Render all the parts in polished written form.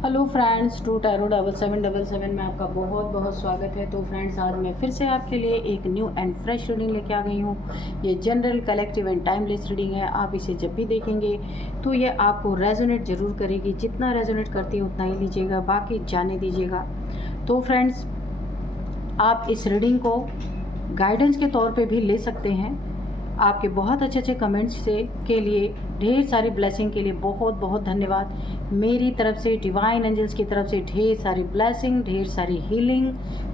Hello friends, to tarot 7777 में आपका बहुत बहुत स्वागत है। तो फ्रेंड्स, आज मैं फिर से आपके लिए एक न्यू एंड फ्रेश रीडिंग लेके आ गई हूँ। ये general, collective and timeless reading है। आप इसे जब भी देखेंगे तो ये आपको रेजोनेट ज़रूर करेगी। जितना रेजोनेट करती है उतना ही लीजिएगा, बाकी जाने दीजिएगा। तो फ्रेंड्स, आप इस रीडिंग को गाइडेंस के तौर पे भी ले सकते हैं। आपके बहुत अच्छे अच्छे कमेंट्स से के लिए, ढेर सारी ब्लेसिंग के लिए बहुत बहुत धन्यवाद। मेरी तरफ से, डिवाइन एंजल्स की तरफ से ढेर सारी ब्लेसिंग, ढेर सारी हीलिंग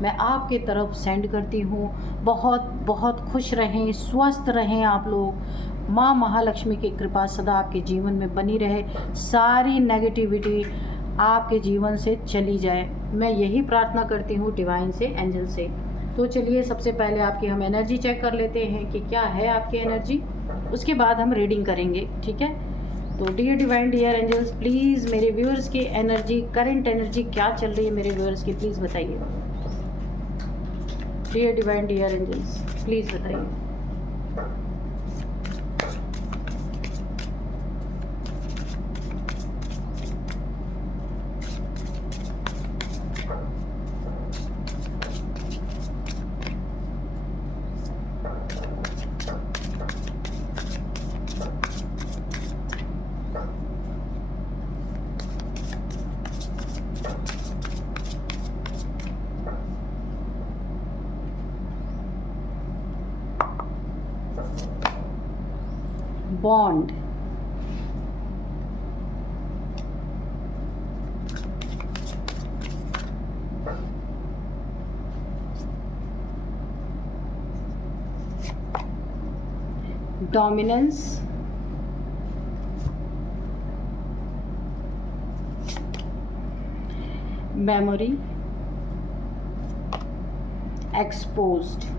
मैं आपके तरफ सेंड करती हूँ। बहुत बहुत खुश रहें, स्वस्थ रहें आप लोग। माँ महालक्ष्मी की कृपा सदा आपके जीवन में बनी रहे। सारी नेगेटिविटी आपके जीवन से चली जाए, मैं यही प्रार्थना करती हूँ डिवाइन से, एंजल से। तो चलिए, सबसे पहले आपकी हम एनर्जी चेक कर लेते हैं कि क्या है आपकी एनर्जी। उसके बाद हम रीडिंग करेंगे, ठीक है। तो dear divine, dear angels, please मेरे व्यूअर्स की एनर्जी, करंट एनर्जी क्या चल रही है मेरे व्यूअर्स की, प्लीज़ बताइए। Dear divine, dear angels, please बताइए। Bond, dominance, memory, exposed,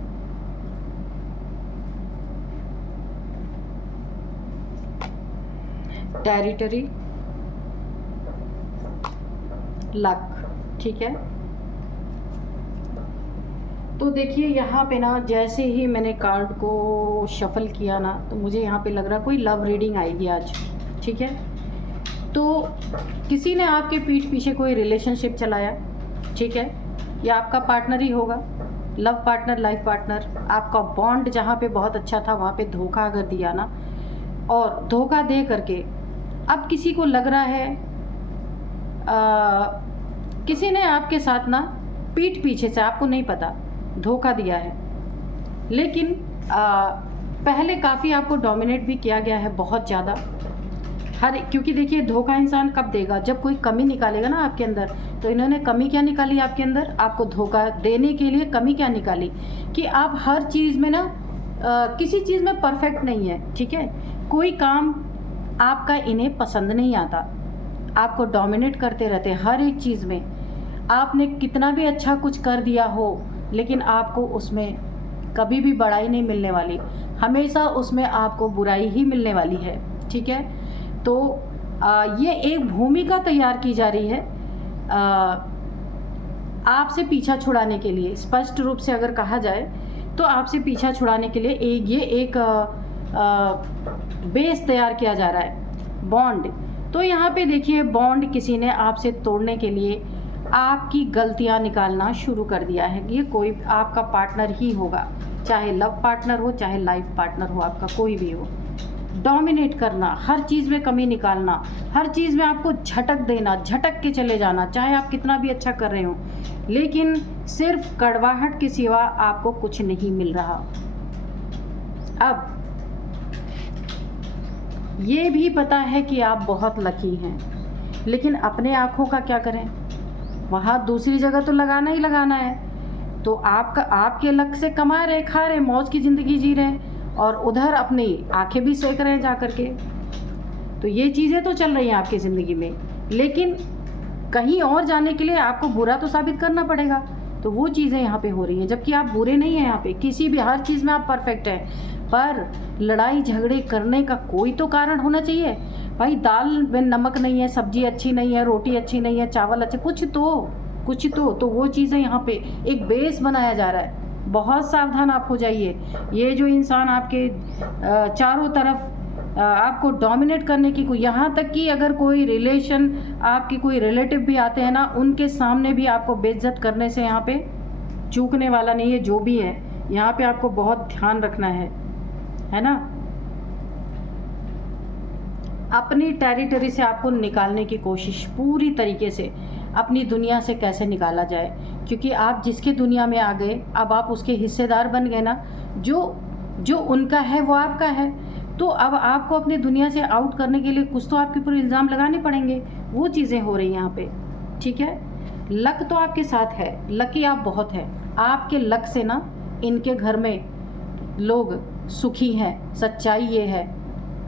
territory, luck, ठीक है। तो देखिए, यहाँ पे ना जैसे ही मैंने कार्ड को शफल किया ना, तो मुझे यहाँ पे लग रहा कोई लव रीडिंग आएगी आज, ठीक है। तो किसी ने आपके पीठ पीछे कोई रिलेशनशिप चलाया, ठीक है। या आपका पार्टनर ही होगा, लव पार्टनर, लाइफ पार्टनर। आपका बॉन्ड जहाँ पे बहुत अच्छा था वहाँ पे धोखा अगर दिया ना, और धोखा दे करके अब किसी को लग रहा है किसी ने आपके साथ ना पीठ पीछे से, आपको नहीं पता, धोखा दिया है। लेकिन पहले काफ़ी आपको डोमिनेट भी किया गया है, बहुत ज़्यादा। क्योंकि देखिए, धोखा इंसान कब देगा, जब कोई कमी निकालेगा ना आपके अंदर। तो इन्होंने कमी क्या निकाली आपके अंदर, आपको धोखा देने के लिए कमी क्या निकाली कि आप हर चीज़ में ना किसी चीज़ में परफेक्ट नहीं है, ठीक है। कोई काम आपका इन्हें पसंद नहीं आता, आपको डोमिनेट करते रहते हर एक चीज़ में। आपने कितना भी अच्छा कुछ कर दिया हो, लेकिन आपको उसमें कभी भी बड़ाई नहीं मिलने वाली, हमेशा उसमें आपको बुराई ही मिलने वाली है, ठीक है। तो ये एक भूमिका तैयार की जा रही है आपसे पीछा छुड़ाने के लिए। स्पष्ट रूप से अगर कहा जाए तो आपसे पीछा छुड़ाने के लिए एक बेस तैयार किया जा रहा है, बॉन्ड। तो यहाँ पे देखिए, बॉन्ड किसी ने आपसे तोड़ने के लिए आपकी गलतियाँ निकालना शुरू कर दिया है। ये कोई आपका पार्टनर ही होगा, चाहे लव पार्टनर हो, चाहे लाइफ पार्टनर हो, आपका कोई भी हो। डोमिनेट करना, हर चीज़ में कमी निकालना, हर चीज़ में आपको झटक देना, झटक के चले जाना, चाहे आप कितना भी अच्छा कर रहे हो, लेकिन सिर्फ कड़वाहट के सिवा आपको कुछ नहीं मिल रहा। अब ये भी पता है कि आप बहुत लकी हैं, लेकिन अपने आँखों का क्या करें, वहाँ दूसरी जगह तो लगाना ही लगाना है। तो आपके लक से कमा रहे, खा रहे, मौज की ज़िंदगी जी रहे हैं, और उधर अपनी आंखें भी सेक रहे हैं जा कर के। तो ये चीज़ें तो चल रही हैं आपकी ज़िंदगी में, लेकिन कहीं और जाने के लिए आपको बुरा तो साबित करना पड़ेगा। तो वो चीज़ें यहाँ पे हो रही हैं, जबकि आप बुरे नहीं हैं यहाँ पे, किसी भी हर चीज़ में आप परफेक्ट हैं। पर लड़ाई झगड़े करने का कोई तो कारण होना चाहिए भाई। दाल में नमक नहीं है, सब्जी अच्छी नहीं है, रोटी अच्छी नहीं है, चावल अच्छे, कुछ तो वो चीज़ें यहाँ पे एक बेस बनाया जा रहा है। बहुत सावधान आप हो जाइए। ये जो इंसान आपके चारों तरफ आपको डोमिनेट करने की कोई, यहाँ तक कि अगर कोई रिलेशन, आपकी कोई रिलेटिव भी आते हैं ना, उनके सामने भी आपको बेइज्जत करने से यहाँ पे चूकने वाला नहीं है। जो भी है यहाँ पे आपको बहुत ध्यान रखना है ना। अपनी टेरिटरी से आपको निकालने की कोशिश पूरी तरीके से, अपनी दुनिया से कैसे निकाला जाए, क्योंकि आप जिसके दुनिया में आ गए, अब आप उसके हिस्सेदार बन गए ना। जो उनका है वो आपका है, तो अब आपको अपनी दुनिया से आउट करने के लिए कुछ तो आपके ऊपर इल्ज़ाम लगाने पड़ेंगे। वो चीज़ें हो रही हैं यहाँ पे, ठीक है। लक तो आपके साथ है, लकी आप बहुत हैं। आपके लक से ना इनके घर में लोग सुखी हैं, सच्चाई ये है।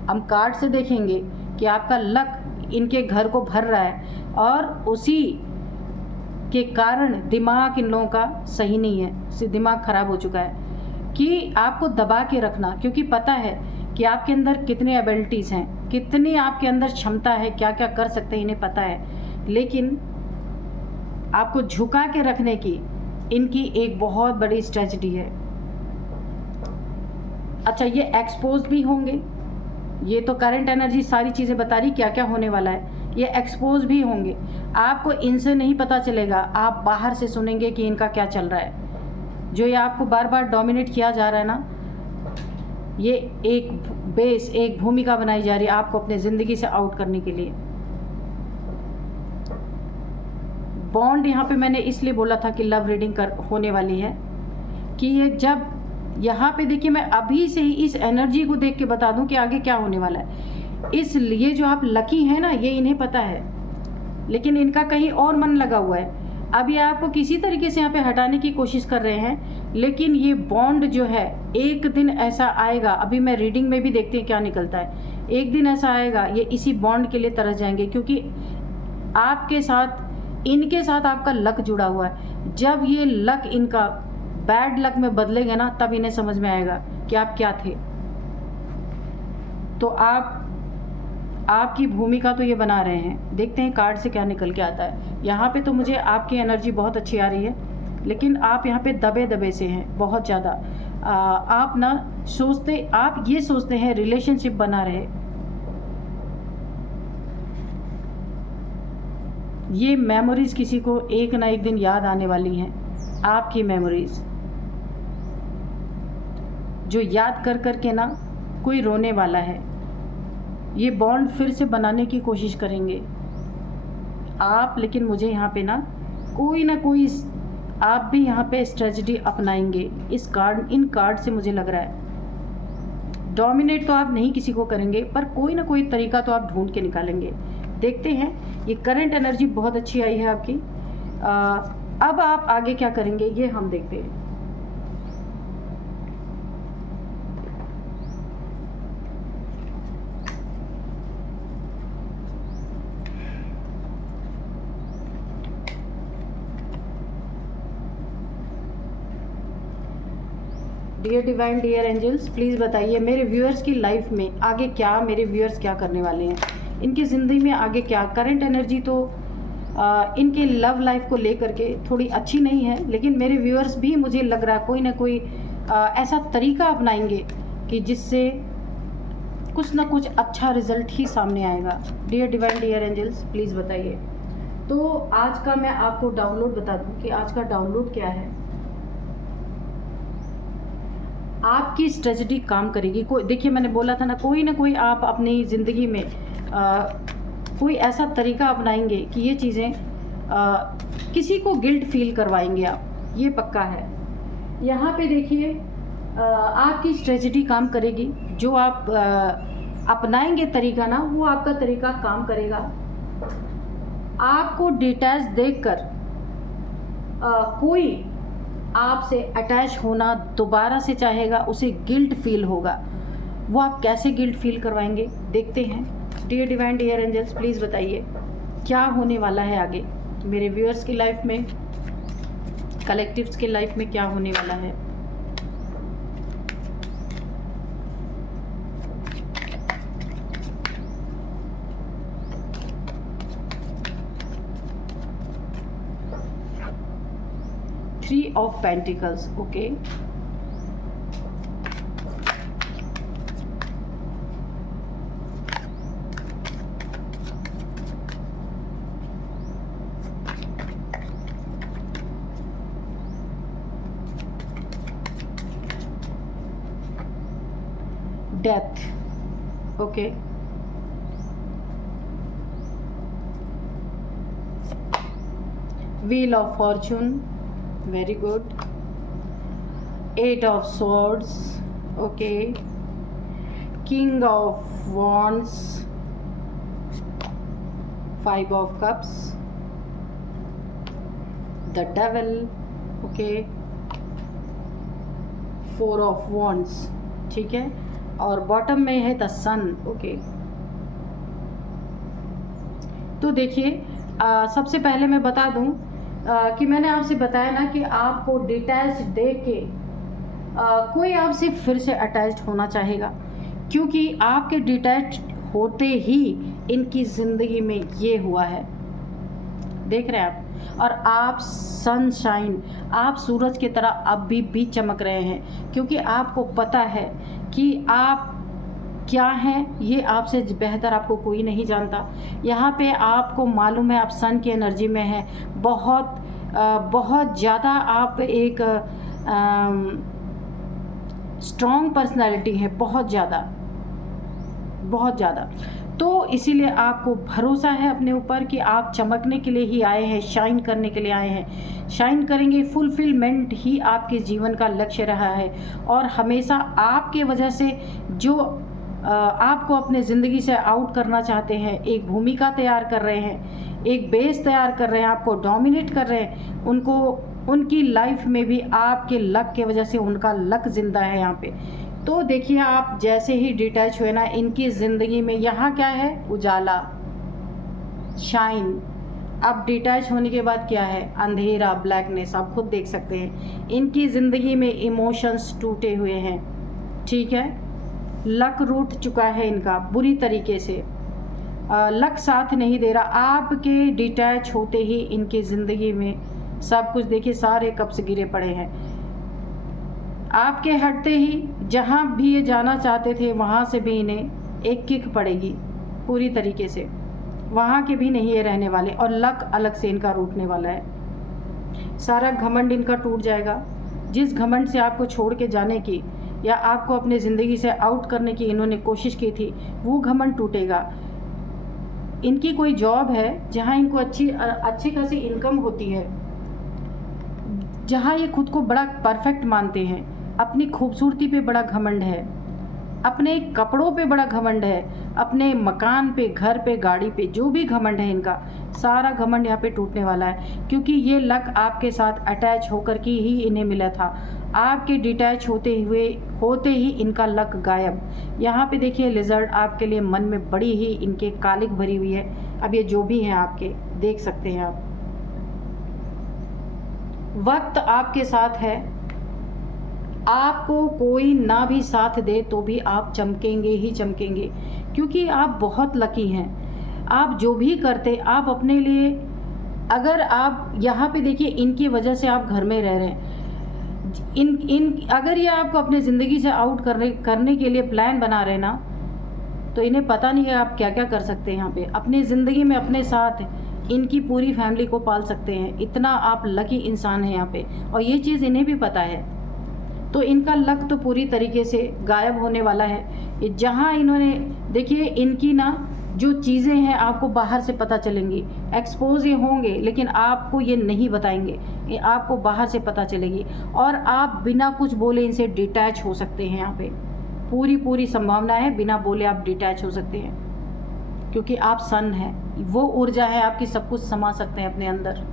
हम कार्ड से देखेंगे कि आपका लक इनके घर को भर रहा है, और उसी के कारण दिमाग इन लोगों का सही नहीं है, दिमाग ख़राब हो चुका है। कि आपको दबा के रखना, क्योंकि पता है कि आपके अंदर कितने एबिलिटीज़ हैं, कितनी आपके अंदर क्षमता है, क्या क्या कर सकते हैं इन्हें पता है। लेकिन आपको झुका के रखने की इनकी एक बहुत बड़ी स्ट्रेटजी है। अच्छा, ये एक्सपोज भी होंगे, ये तो करंट एनर्जी सारी चीज़ें बता रही क्या क्या होने वाला है। ये एक्सपोज भी होंगे, आपको इनसे नहीं पता चलेगा, आप बाहर से सुनेंगे कि इनका क्या चल रहा है। जो ये आपको बार बार डोमिनेट किया जा रहा है ना, ये एक बेस, एक भूमिका बनाई जा रही है आपको अपने ज़िंदगी से आउट करने के लिए। बॉन्ड यहाँ पे मैंने इसलिए बोला था कि लव रीडिंग होने वाली है, कि ये जब यहाँ पे देखिए, मैं अभी से ही इस एनर्जी को देख के बता दूं कि आगे क्या होने वाला है। इसलिए जो आप लकी हैं ना, ये इन्हें पता है, लेकिन इनका कहीं और मन लगा हुआ है। अब ये आपको किसी तरीके से यहाँ पे हटाने की कोशिश कर रहे हैं, लेकिन ये बॉन्ड जो है, एक दिन ऐसा आएगा, अभी मैं रीडिंग में भी देखते हैं क्या निकलता है। एक दिन ऐसा आएगा, ये इसी बॉन्ड के लिए तरस जाएंगे, क्योंकि आपके साथ, इनके साथ आपका लक जुड़ा हुआ है। जब ये लक इनका बैड लक में बदलेगा ना, तब इन्हें समझ में आएगा कि आप क्या थे। तो आपकी भूमिका तो ये बना रहे हैं। देखते हैं कार्ड से क्या निकल के आता है। यहाँ पे तो मुझे आपकी एनर्जी बहुत अच्छी आ रही है, लेकिन आप यहाँ पे दबे दबे से हैं बहुत ज़्यादा। आप ना आप ये सोचते हैं रिलेशनशिप बना रहे। ये मेमोरीज किसी को एक ना एक दिन याद आने वाली हैं, आपकी मेमोरीज, जो याद कर कर के ना कोई रोने वाला है। ये बॉन्ड फिर से बनाने की कोशिश करेंगे आप, लेकिन मुझे यहाँ पे ना कोई आप भी यहाँ पे स्ट्रेटजी अपनाएंगे। इन कार्ड से मुझे लग रहा है डोमिनेट तो आप नहीं किसी को करेंगे, पर कोई ना कोई तरीका तो आप ढूंढ के निकालेंगे। देखते हैं, ये करंट एनर्जी बहुत अच्छी आई है आपकी। अब आप आगे क्या करेंगे ये हम देखते हैं। Dear divine, dear angels, please बताइए मेरे व्यूअर्स की लाइफ में आगे क्या, मेरे व्यूअर्स क्या करने वाले हैं, इनकी ज़िंदगी में आगे क्या। करंट एनर्जी तो इनके लव लाइफ को लेकर के थोड़ी अच्छी नहीं है, लेकिन मेरे व्यूअर्स भी मुझे लग रहा है कोई ना कोई ऐसा तरीका अपनाएंगे कि जिससे कुछ ना कुछ अच्छा रिजल्ट ही सामने आएगा। Dear divine, dear angels, please बताइए। तो आज का मैं आपको डाउनलोड बता दूँ कि आज का डाउनलोड क्या है। आपकी स्ट्रेटजी काम करेगी। कोई, देखिए मैंने बोला था ना कोई आप अपनी ज़िंदगी में कोई ऐसा तरीका अपनाएंगे कि ये चीज़ें किसी को गिल्ट फील करवाएंगे आप, ये पक्का है। यहाँ पे देखिए आपकी स्ट्रेटजी काम करेगी। जो आप अपनाएंगे तरीका ना, वो आपका तरीका काम करेगा। आपको डिटेल्स देखकर कोई आपसे अटैच होना दोबारा से चाहेगा, उसे गिल्ट फील होगा। वो आप कैसे गिल्ट फील करवाएंगे देखते हैं। Dear divine, dear angels, please बताइए क्या होने वाला है आगे मेरे व्यूअर्स की लाइफ में, कलेक्टिव्स की लाइफ में क्या होने वाला है। Three of pentacles, okay. Death, okay. Wheel of Fortune, very good. 8 of swords, okay. King of wands, 5 of cups, the devil, okay. 4 of wands, ठीक है। और बॉटम में है द सन, ओके। तो देखिए, सबसे पहले मैं बता दूं कि मैंने आपसे बताया ना कि आपको डिटैच देख के कोई आपसे फिर से अटैच्ड होना चाहेगा, क्योंकि आपके डिटैच होते ही इनकी ज़िंदगी में ये हुआ है, देख रहे हैं आप। और आप सनशाइन, आप सूरज की तरह अभी भी चमक रहे हैं, क्योंकि आपको पता है कि आप क्या हैं, ये आपसे बेहतर आपको कोई नहीं जानता। यहाँ पे आपको मालूम है आप सन की एनर्जी में हैं, बहुत ज़्यादा आप एक स्ट्रॉन्ग पर्सनैलिटी है, बहुत ज़्यादा। तो इसीलिए आपको भरोसा है अपने ऊपर कि आप चमकने के लिए ही आए हैं, शाइन करने के लिए आए हैं। शाइन करेंगे, फुलफिलमेंट ही आपके जीवन का लक्ष्य रहा है। और हमेशा आपके वजह से जो आपको अपने ज़िंदगी से आउट करना चाहते हैं, एक भूमिका तैयार कर रहे हैं, एक बेस तैयार कर रहे हैं, आपको डोमिनेट कर रहे हैं, उनको उनकी लाइफ में भी आपके लक के वजह से उनका लक ज़िंदा है यहाँ पे। तो देखिए, आप जैसे ही डिटैच हुए ना, इनकी ज़िंदगी में यहाँ क्या है, उजाला, शाइन। अब डिटैच होने के बाद क्या है, अंधेरा, ब्लैकनेस। आप खुद देख सकते हैं इनकी ज़िंदगी में इमोशंस टूटे हुए हैं, ठीक है। लक रूठ चुका है इनका बुरी तरीके से, लक साथ नहीं दे रहा। आपके डिटैच होते ही इनकी ज़िंदगी में सब कुछ, देखिए सारे कप से गिरे पड़े हैं। आपके हटते ही जहाँ भी ये जाना चाहते थे वहाँ से भी इन्हें एक किक पड़ेगी पूरी तरीके से, वहाँ के भी नहीं ये रहने वाले। और लक अलग से इनका रूठने वाला है, सारा घमंड इनका टूट जाएगा। जिस घमंड से आपको छोड़ के जाने की या आपको अपने ज़िंदगी से आउट करने की इन्होंने कोशिश की थी, वो घमंड टूटेगा। इनकी कोई जॉब है जहाँ इनको अच्छी खासी इनकम होती है, जहाँ ये खुद को बड़ा परफेक्ट मानते हैं, अपनी खूबसूरती पे बड़ा घमंड है, अपने कपड़ों पे बड़ा घमंड है, अपने मकान पे, घर पे, गाड़ी पे, जो भी घमंड है इनका, सारा घमंड यहाँ पे टूटने वाला है। क्योंकि ये लक आपके साथ अटैच होकर के ही इन्हें मिला था। आपके डिटैच होते ही इनका लक गायब। यहाँ पे देखिए, लिजर्ड आपके लिए मन में बड़ी ही इनके कालिक भरी हुई है। अब ये जो भी हैं आपके, देख सकते हैं आप, वक्त आपके साथ है। आपको कोई ना भी साथ दे तो भी आप चमकेंगे ही चमकेंगे, क्योंकि आप बहुत लकी हैं। आप जो भी करते, आप अपने लिए, अगर आप यहाँ पे देखिए, इनकी वजह से आप घर में रह रहे हैं। अगर ये आपको अपने ज़िंदगी से आउट करने के लिए प्लान बना रहे ना, तो इन्हें पता नहीं है आप क्या क्या कर सकते हैं यहाँ पे अपनी ज़िंदगी में। अपने साथ इनकी पूरी फैमिली को पाल सकते हैं, इतना आप लकी इंसान हैं यहाँ पे, और ये चीज़ इन्हें भी पता है। तो इनका लक तो पूरी तरीके से गायब होने वाला है। जहाँ इन्होंने, देखिए इनकी ना जो चीज़ें हैं आपको बाहर से पता चलेंगी, एक्सपोज ये होंगे, लेकिन आपको ये नहीं बताएंगे, ये आपको बाहर से पता चलेगी। और आप बिना कुछ बोले इनसे डिटैच हो सकते हैं। यहाँ पे पूरी संभावना है, बिना बोले आप डिटैच हो सकते हैं, क्योंकि आप सन हैं, वो ऊर्जा है आपकी, सब कुछ समा सकते हैं अपने अंदर।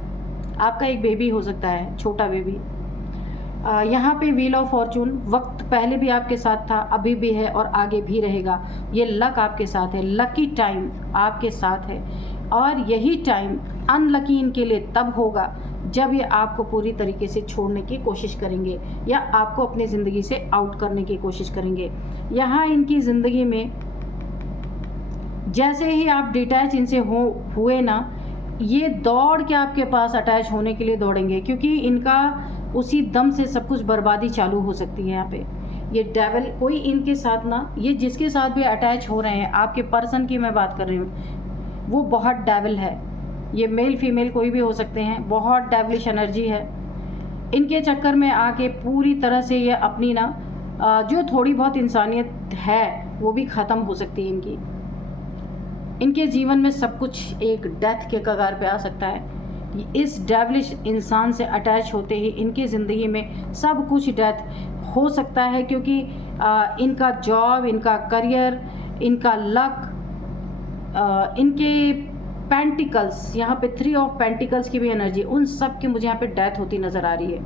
आपका एक बेबी हो सकता है, छोटा बेबी। यहाँ पे व्हील ऑफ फॉर्चून, वक्त पहले भी आपके साथ था, अभी भी है और आगे भी रहेगा। ये लक आपके साथ है, लकी टाइम आपके साथ है। और यही टाइम अनलकी इनके लिए तब होगा जब ये आपको पूरी तरीके से छोड़ने की कोशिश करेंगे या आपको अपनी ज़िंदगी से आउट करने की कोशिश करेंगे। यहाँ इनकी ज़िंदगी में जैसे ही आप डिटैच इनसे हुए ना, ये दौड़ के आपके पास अटैच होने के लिए दौड़ेंगे, क्योंकि इनका उसी दम से सब कुछ बर्बादी चालू हो सकती है। यहाँ पे ये डेविल, कोई इनके साथ ना, ये जिसके साथ भी अटैच हो रहे हैं, आपके पर्सन की मैं बात कर रही हूँ, वो बहुत डेविल है। ये मेल फीमेल कोई भी हो सकते हैं, बहुत डेविलिश एनर्जी है। इनके चक्कर में आके पूरी तरह से ये अपनी ना जो थोड़ी बहुत इंसानियत है वो भी ख़त्म हो सकती है इनके जीवन में सब कुछ एक डेथ के कगार पे आ सकता है। इस डेविलिश इंसान से अटैच होते ही इनकी ज़िंदगी में सब कुछ डेथ हो सकता है, क्योंकि इनका जॉब, इनका करियर, इनका लक, इनके पेंटिकल्स, यहाँ पे 3 ऑफ पेंटिकल्स की भी एनर्जी, उन सब की मुझे यहाँ पे डेथ होती नज़र आ रही है।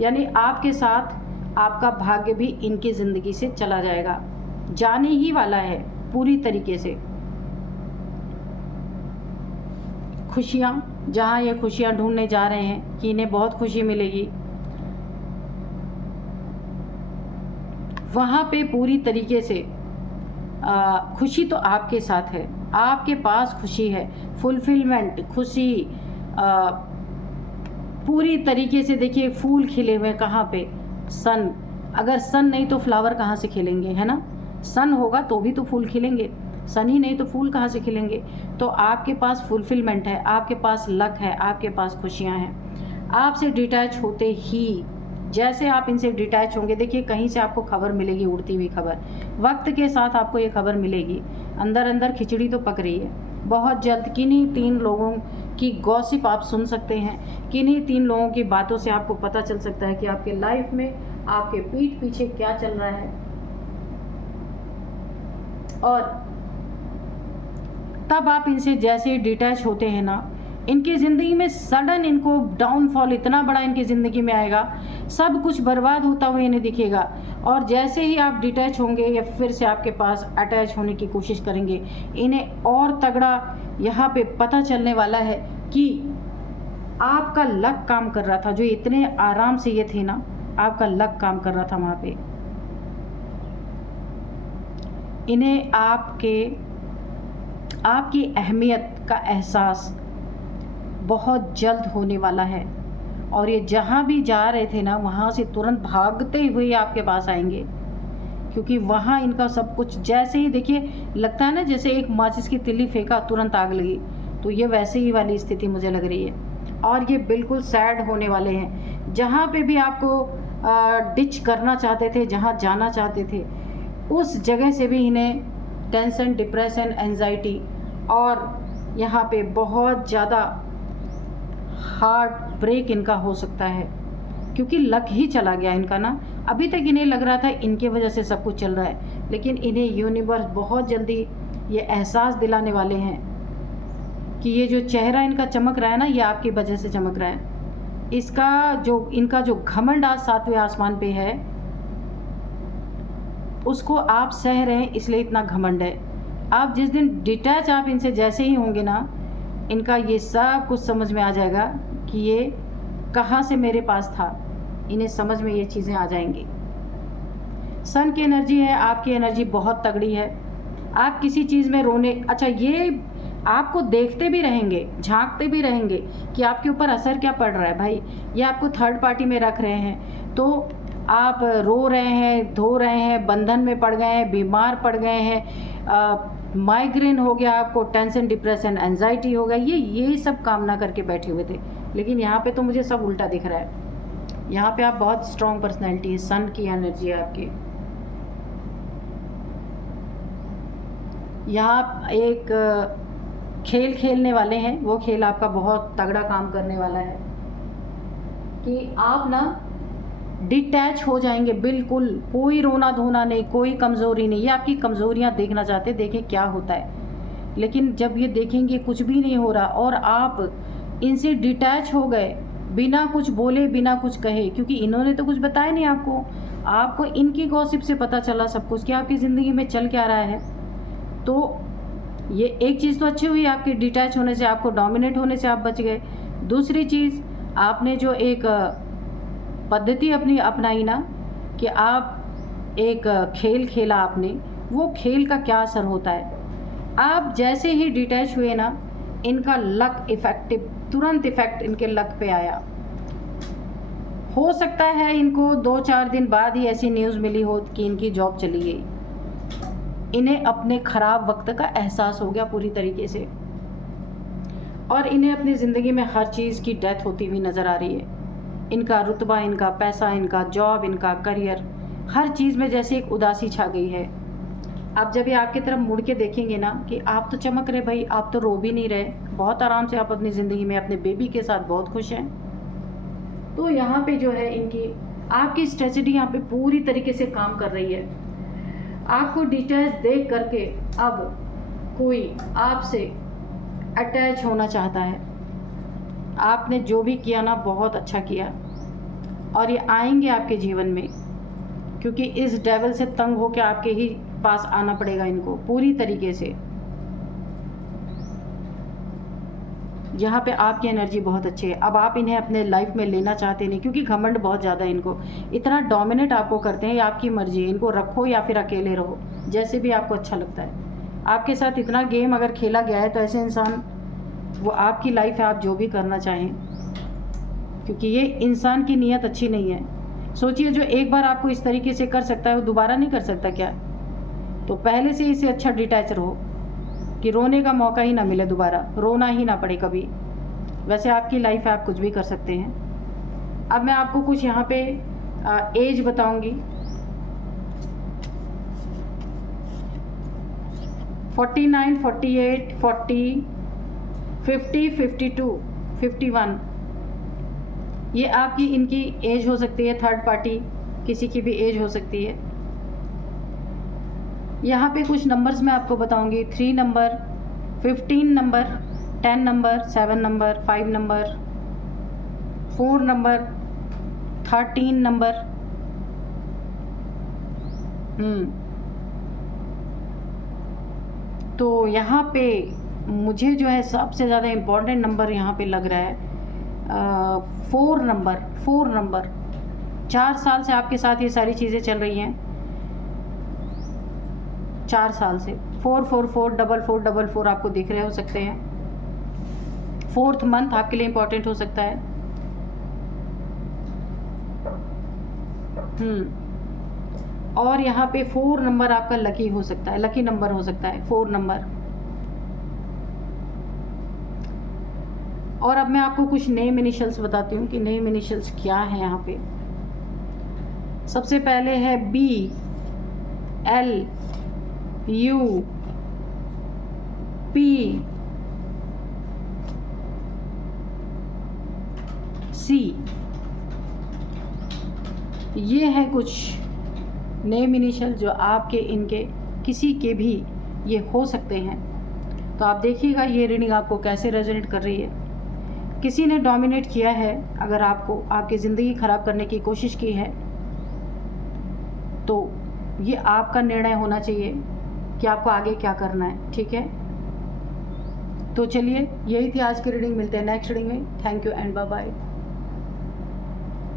यानी आपके साथ आपका भाग्य भी इनकी ज़िंदगी से चला जाएगा, जाने ही वाला है पूरी तरीके से। खुशियाँ, जहाँ ये खुशियाँ ढूंढने जा रहे हैं कि इन्हें बहुत खुशी मिलेगी, वहाँ पे पूरी तरीके से खुशी तो आपके साथ है, आपके पास खुशी है, फुलफिलमेंट, खुशी पूरी तरीके से। देखिए फूल खिले हुए कहाँ पे, सन, अगर सन नहीं तो फ्लावर कहाँ से खिलेंगे, है ना? सन होगा तो भी तो फूल खिलेंगे, सन ही नहीं तो फूल कहाँ से खिलेंगे? तो आपके पास फुलफिलमेंट है, आपके पास लक है, आपके पास खुशियाँ हैं। आपसे डिटैच होते ही, जैसे आप इनसे डिटैच होंगे, देखिए कहीं से आपको खबर मिलेगी, उड़ती हुई खबर, वक्त के साथ आपको ये खबर मिलेगी। अंदर अंदर खिचड़ी तो पक रही है। बहुत जल्द किन्हीं 3 लोगों की गॉसिप आप सुन सकते हैं, किन्हीं 3 लोगों की बातों से आपको पता चल सकता है कि आपके लाइफ में आपके पीठ पीछे क्या चल रहा है। और तब आप इनसे जैसे ही डिटैच होते हैं ना, इनकी ज़िंदगी में सडन इनको डाउनफॉल इतना बड़ा इनकी ज़िंदगी में आएगा, सब कुछ बर्बाद होता हुआ इन्हें दिखेगा। और जैसे ही आप डिटैच होंगे या फिर से आपके पास अटैच होने की कोशिश करेंगे, इन्हें और तगड़ा यहाँ पे पता चलने वाला है कि आपका लक काम कर रहा था। जो इतने आराम से ये थे ना, आपका लक काम कर रहा था वहाँ पे। इन्हें आपकी अहमियत का एहसास बहुत जल्द होने वाला है, और ये जहाँ भी जा रहे थे ना, वहाँ से तुरंत भागते हुए आपके पास आएंगे, क्योंकि वहाँ इनका सब कुछ, जैसे ही देखिए लगता है ना जैसे एक माचिस की तिल्ली फेंका तुरंत आग लगी, तो ये वैसे ही वाली स्थिति मुझे लग रही है। और ये बिल्कुल सैड होने वाले हैं। जहाँ पे भी आपको डिच करना चाहते थे, जहाँ जाना चाहते थे, उस जगह से भी इन्हें टेंशन, डिप्रेशन, एंजाइटी और यहाँ पे बहुत ज़्यादा हार्ट ब्रेक इनका हो सकता है, क्योंकि लक ही चला गया इनका ना। अभी तक इन्हें लग रहा था इनके वजह से सब कुछ चल रहा है, लेकिन इन्हें यूनिवर्स बहुत जल्दी ये एहसास दिलाने वाले हैं कि ये जो चेहरा इनका चमक रहा है ना, ये आपकी वजह से चमक रहा है। इनका जो घमंड आज 7वें आसमान पे है, उसको आप सह रहे हैं, इसलिए इतना घमंड है। आप जिस दिन डिटैच आप इनसे जैसे ही होंगे ना, इनका ये सब कुछ समझ में आ जाएगा कि ये कहाँ से मेरे पास था। इन्हें समझ में ये चीज़ें आ जाएंगी। सन की एनर्जी है, आपकी एनर्जी बहुत तगड़ी है। आप किसी चीज़ में रोने, अच्छा ये आपको देखते भी रहेंगे, झांकते भी रहेंगे कि आपके ऊपर असर क्या पड़ रहा है भाई। ये आपको थर्ड पार्टी में रख रहे हैं, तो आप रो रहे हैं, धो रहे हैं, बंधन में पड़ गए हैं, बीमार पड़ गए हैं, माइग्रेन हो गया आपको, टेंशन, डिप्रेशन, एंजाइटी हो गया, ये सब कामना करके बैठे हुए थे। लेकिन यहाँ पे तो मुझे सब उल्टा दिख रहा है। यहाँ पे आप बहुत स्ट्रॉन्ग पर्सनैलिटी है, सन की एनर्जी है आपकी। यहाँ एक खेल खेलने वाले हैं, वो खेल आपका बहुत तगड़ा काम करने वाला है कि आप ना डिटैच हो जाएंगे बिल्कुल। कोई रोना धोना नहीं, कोई कमज़ोरी नहीं। ये आपकी कमज़ोरियाँ देखना चाहते, देखें क्या होता है। लेकिन जब ये देखेंगे कुछ भी नहीं हो रहा और आप इनसे डिटैच हो गए, बिना कुछ बोले, बिना कुछ कहे, क्योंकि इन्होंने तो कुछ बताया नहीं आपको इनकी गॉसिप से पता चला सब कुछ कि आपकी ज़िंदगी में चल क्या रहा है। तो ये एक चीज़ तो अच्छी हुई, आपके डिटैच होने से, आपको डोमिनेट होने से आप बच गए। दूसरी चीज़, आपने जो एक पद्धति अपनी अपनाई ना कि आप एक खेल खेला आपने, वो खेल का क्या असर होता है। आप जैसे ही डिटैच हुए ना, इनका लक इफेक्टिव, तुरंत इफेक्ट इनके लक पे आया। हो सकता है इनको 2-4 दिन बाद ही ऐसी न्यूज़ मिली हो कि इनकी जॉब चली गई। इन्हें अपने ख़राब वक्त का एहसास हो गया पूरी तरीके से, और इन्हें अपनी ज़िंदगी में हर चीज़ की डेथ होती हुई नज़र आ रही है। इनका रुतबा, इनका पैसा, इनका जॉब, इनका करियर, हर चीज़ में जैसे एक उदासी छा गई है। आप जब ये आपकी तरफ मुड़ के देखेंगे ना कि आप तो चमक रहे भाई, आप तो रो भी नहीं रहे, बहुत आराम से आप अपनी ज़िंदगी में अपने बेबी के साथ बहुत खुश हैं। तो यहाँ पे जो है इनकी आपकी स्ट्रेटजी यहाँ पे पूरी तरीके से काम कर रही है। आपको डिटेल्स देख करके अब कोई आपसे अटैच होना चाहता है। आपने जो भी किया ना बहुत अच्छा किया, और ये आएंगे आपके जीवन में, क्योंकि इस डेविल से तंग होकर आपके ही पास आना पड़ेगा इनको पूरी तरीके से। यहाँ पे आपकी एनर्जी बहुत अच्छी है। अब आप इन्हें अपने लाइफ में लेना चाहते नहीं, क्योंकि घमंड बहुत ज़्यादा है इनको, इतना डोमिनेट आपको करते हैं। ये आपकी मर्जी है, इनको रखो या फिर अकेले रहो, जैसे भी आपको अच्छा लगता है। आपके साथ इतना गेम अगर खेला गया है तो ऐसे इंसान, वो आपकी लाइफ है, आप जो भी करना चाहें, क्योंकि ये इंसान की नीयत अच्छी नहीं है। सोचिए, जो एक बार आपको इस तरीके से कर सकता है वो दोबारा नहीं कर सकता क्या? तो पहले से इसे अच्छा डिटैच रहो कि रोने का मौका ही ना मिले, दोबारा रोना ही ना पड़े कभी। वैसे आपकी लाइफ है, आप कुछ भी कर सकते हैं। अब मैं आपको कुछ यहाँ पे एज बताऊंगी। 49, 48, 40, 50, 52, 51, ये आपकी इनकी एज हो सकती है। थर्ड पार्टी किसी की भी एज हो सकती है। यहाँ पे कुछ नंबर्स मैं आपको बताऊंगी। 3 number, 15 number, 10 number, 7 number, 5 number, 4 number, 13 number. तो यहाँ पे मुझे जो है सबसे ज़्यादा इम्पोर्टेंट नंबर यहाँ पे लग रहा है 4 नंबर। 4 नंबर, 4 साल से आपके साथ ये सारी चीज़ें चल रही हैं। 4 साल से 4, 4, 4, 4, 4, 4, 4 आपको दिख रहे हो सकते हैं। 4th मंथ आपके लिए इम्पोर्टेंट हो सकता है। और यहाँ पे 4 नंबर आपका लकी हो सकता है, लकी नंबर हो सकता है 4 नंबर। और अब मैं आपको कुछ नेम इनिशियल्स बताती हूँ कि नेम इनिशियल्स क्या है यहाँ पे। सबसे पहले है B, L, U, P, C। ये है कुछ नेम इनिशियल जो आपके इनके किसी के भी ये हो सकते हैं। तो आप देखिएगा ये रीडिंग आपको कैसे रेजोनेट कर रही है। किसी ने डोमिनेट किया है, अगर आपको आपकी ज़िंदगी ख़राब करने की कोशिश की है, तो ये आपका निर्णय होना चाहिए कि आपको आगे क्या करना है। ठीक है, तो चलिए, यही थी आज की रीडिंग। मिलते हैं नेक्स्ट रीडिंग में। Thank you and bye bye.